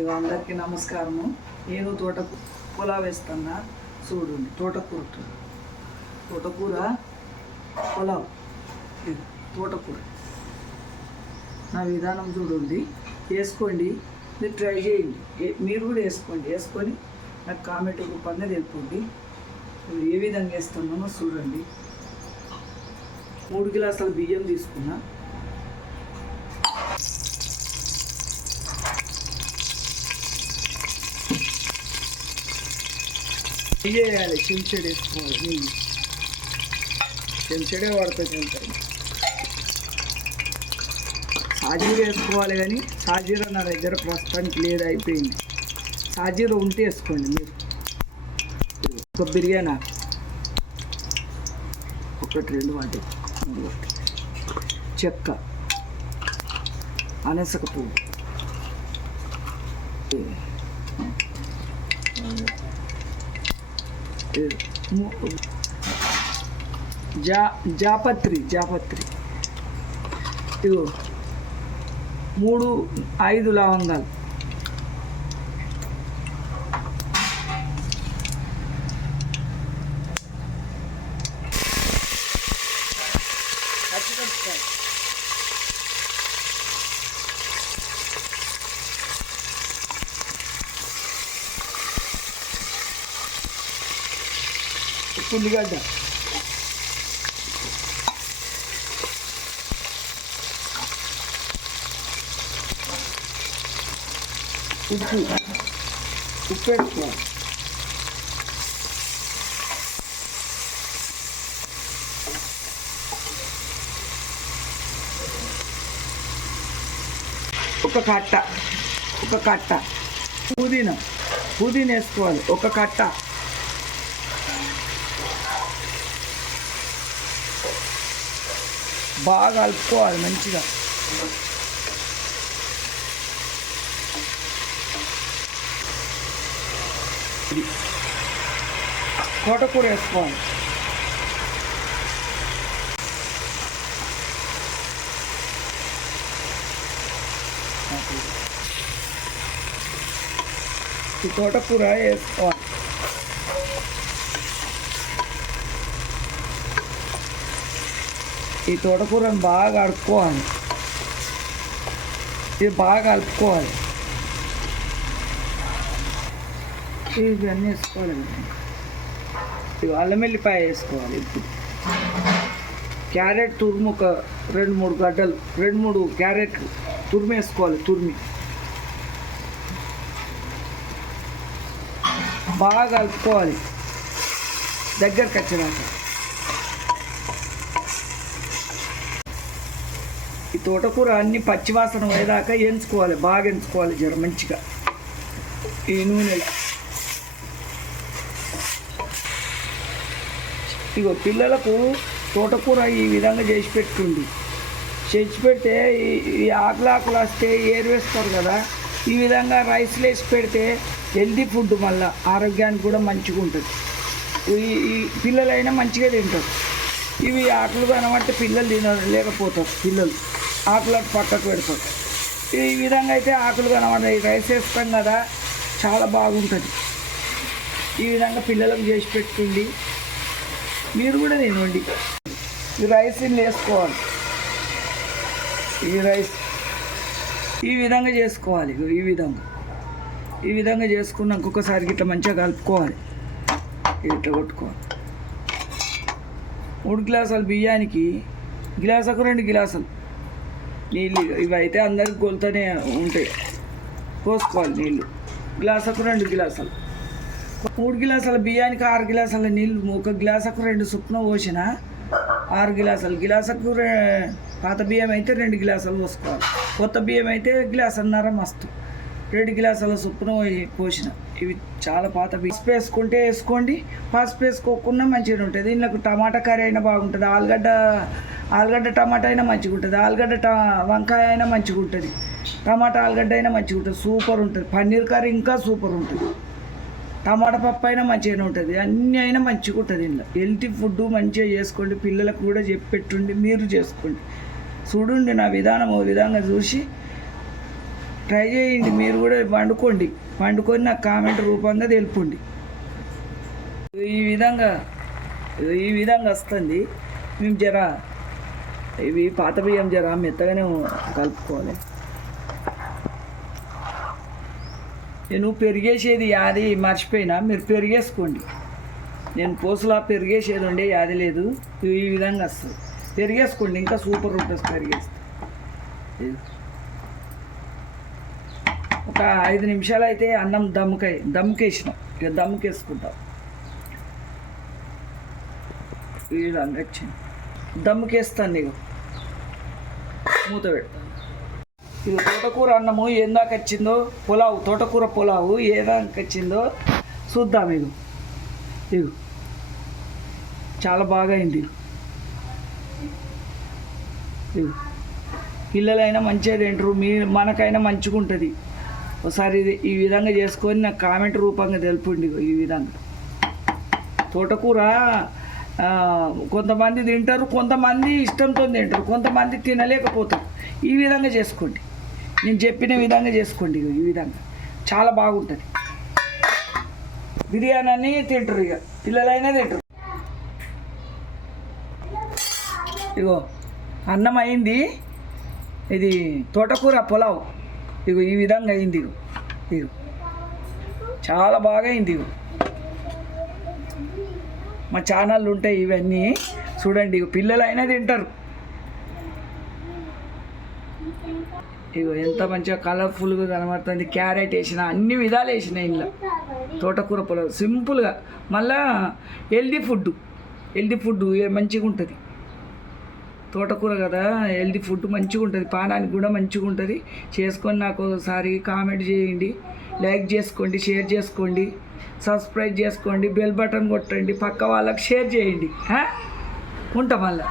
ఇక అందరికీ నమస్కారము. నేను తోట పులా వేస్తున్నా చూడండి తోటకూర తోటకూర పులావ్ ఇది తోటకూర. నా విధానం చూడండి. వేసుకోండి. మీరు ట్రై చేయండి. మీరు కూడా వేసుకోండి. వేసుకొని నాకు కామెంట్ రూపంగా తెలుపండి. ఇప్పుడు ఏ విధంగా వేస్తున్నామో చూడండి. మూడు గ్లాసుల బియ్యం తీసుకున్నా. వేయాలి. చెంచడు వేసుకోవాలి. నెయ్యి చెంచడే పడుతుంది ఉంటాయి సాజీర వేసుకోవాలి కానీ సాజీర నా దగ్గర ప్రస్తుతానికి లేదు అయిపోయింది. సాజీర ఉంటే వేసుకోండి మీరు. ఒక బిర్యానీ ఒకటి రెండు వాటి. చెక్క. అనసక పువ్వు. జా జాపత్రి జాపత్రి. ఇగో మూడు ఐదు లవంగాలు. ఉల్లిగడ్డ ఉప్పు ఉప్పు వేసుకోవాలి ఒక కట్ట ఒక కట్ట పుదీనా పుదీనా వేసుకోవాలి ఒక కట్ట బాగా కలుపుకోవాలి మంచిగా ఇది. తోటకూర వేసుకోవాలి ఈ తోటకూర వేసుకోవాలి ఈ తోటకూరను బాగా కలుపుకోవాలి. ఇది బాగా కలుపుకోవాలి. ఇవన్నీ వేసుకోవాలి. ఇవి అల్లం వెల్లిపాయ వేసుకోవాలి ఇప్పుడు. క్యారెట్ తురుము ఒక రెండు మూడు గడ్డలు రెండు మూడు క్యారెట్ తురిమి వేసుకోవాలి తురిమి. బాగా కలుపుకోవాలి. దగ్గరకు వచ్చినాక. తోటకూర అన్ని పచ్చివాసన పోయేదాకా ఎంచుకోవాలి బాగా ఎంచుకోవాలి జర మంచిగా. ఈ నూనెలో. ఇగో పిల్లలకు తోటకూర ఈ విధంగా చేసి పెట్టుకుంది చేసి పెడితే ఈ- ఈ ఆకులు ఆకులు వస్తే ఏరువేస్తారు కదా ఈ విధంగా రైస్లో వేసి పెడితే హెల్తీ ఫుడ్ మళ్ళీ ఆరోగ్యానికి కూడా మంచిగా ఉంటుంది. ఈ పిల్లలైనా మంచిగా తింటారు. ఇవి ఆకులు కనబడితే పిల్లలు తినరు లేకపోతారు పిల్లలు. ఆకులు పక్కకు పెడతారు ఈ విధంగా అయితే ఆకులు కనబడతాయి రైస్ వేస్తాం కదా చాలా బాగుంటుంది. ఈ విధంగా పిల్లలకు చేసి పెట్టుకోండి. మీరు కూడా తినండి. ఈ రైస్ వేసుకోవాలి. ఈ రైస్ ఈ విధంగా చేసుకోవాలి. ఈ విధంగా. ఈ విధంగా చేసుకున్నాక ఒక్కొక్కసారి ఇట్లా మంచిగా కలుపుకోవాలి. ఇట్లా కొట్టుకోవాలి. మూడు గ్లాసులు బియ్యానికి గ్లాసుకు రెండు గ్లాసులు. నీళ్ళు ఇవైతే అందరికి గొలుతూనే ఉంటాయి. పోసుకోవాలి నీళ్ళు. గ్లాసుకు రెండు గ్లాసులు. మూడు గ్లాసుల బియ్యానికి ఆరు గ్లాసుల నీళ్ళు. ఒక గ్లాసుకు రెండు సుప్న పోసిన ఆరు గ్లాసులు. గ్లాసుకు పాత బియ్యం అయితే రెండు గ్లాసులు పోసుకోవాలి. కొత్త బియ్యం అయితే గ్లాసున్నర మస్తు. రెండు గ్లాసుల సుప్పున పోసిన ఇవి చాలా పాత పసుపు వేసుకుంటే వేసుకోండి పసుపు వేసుకోకుండా మంచిగా ఉంటుంది. దీనిలో టమాటా కర్రీ అయినా బాగుంటుంది. ఆలుగడ్డ ఆలుగడ్డ టమాటా అయినా మంచిగా ఉంటుంది. ఆలుగడ్డ ట వంకాయ అయినా మంచిగా ఉంటుంది. టమాటా ఆలుగడ్డ అయినా మంచిగా ఉంటుంది. సూపర్ ఉంటుంది. పన్నీర్ కర్రీ ఇంకా సూపర్ ఉంటుంది. టమాటా పప్పు అయినా మంచిగానే ఉంటుంది. అన్నీ అయినా మంచిగా ఉంటుంది ఇందులో హెల్తీ ఫుడ్ మంచిగా చేసుకోండి. పిల్లలకు కూడా చెప్పెట్టుండి మీరు చేసుకోండి. చూడండి నా విధానం ఓ విధంగా చూసి ట్రై చేయండి మీరు కూడా వండుకోండి. వండుకొని నాకు కామెంట్ రూపంగా తెలుపండి. ఈ విధంగా ఈ విధంగా వస్తుంది. మేము జర ఇవి పాత బియ్యం జర మెత్తగానే కలుపుకోవాలి. నేను పెరిగేసేది యాది మర్చిపోయినా మీరు పెరిగేసుకోండి. నేను పూసలా పెరిగేసేది ఉండే యాది లేదు. ఈ విధంగా వస్తుంది. పెరిగేసుకోండి ఇంకా సూపర్ ఉంటుంది పెరిగేస్తాను ఒక ఐదు నిమిషాలు అయితే అన్నం దమ్ముకాయ దమ్ముకేసినాం. ఇక దమ్ముకేసుకుంటాం. వీడు విధంగా వచ్చింది దమ్ముకేస్తాను నీకు మూత పెడతాను ఇది తోటకూర అన్నము ఏందాక వచ్చిందో పులావు తోటకూర పులావు ఏ వచ్చిందో చూద్దాం ఇది ఇగు. చాలా బాగా అయింది ఇగు. పిల్లలైనా మంచిగా తింటారు. మీ మనకైనా మంచిగా ఉంటుంది ఒకసారి ఇది ఈ విధంగా చేసుకొని నాకు కామెంట్ రూపంగా తెలుపండి ఇగో ఈ విధంగా. తోటకూర కొంతమంది తింటారు కొంతమంది ఇష్టంతో తింటారు కొంతమంది తినలేకపోతారు. ఈ విధంగా చేసుకోండి. నేను చెప్పిన విధంగా చేసుకోండి ఈ విధంగా. చాలా బాగుంటుంది. బిర్యానీ అని తింటారు ఇక పిల్లలైనా తింటారు. ఇగో అన్నం అయింది. ఇది తోటకూర పులావ్. ఇక ఈ విధంగా అయింది ఇక చాలా బాగా అయింది ఇగో. మా ఛానళ్ళు ఉంటాయి ఇవన్నీ చూడండి ఇగో పిల్లలైనా తింటారు. ఇగో ఎంత మంచిగా కలర్ఫుల్గా కనబడుతుంది క్యారెట్ వేసిన అన్ని విధాలు వేసిన ఇంట్లో. తోటకూర పొలం సింపుల్గా. మళ్ళా హెల్దీ ఫుడ్ హెల్దీ ఫుడ్ మంచిగా ఉంటుంది తోటకూర కదా హెల్దీ ఫుడ్ మంచిగా ఉంటుంది పానానికి కూడా మంచిగా ఉంటుంది చేసుకొని నాకు ఒకసారి కామెంట్ చేయండి లైక్ చేసుకోండి షేర్ చేసుకోండి సబ్స్క్రైబ్ చేసుకోండి బెల్ బటన్ కొట్టండి పక్క వాళ్ళకి షేర్ చేయండి ఉంటాం మళ్ళీ.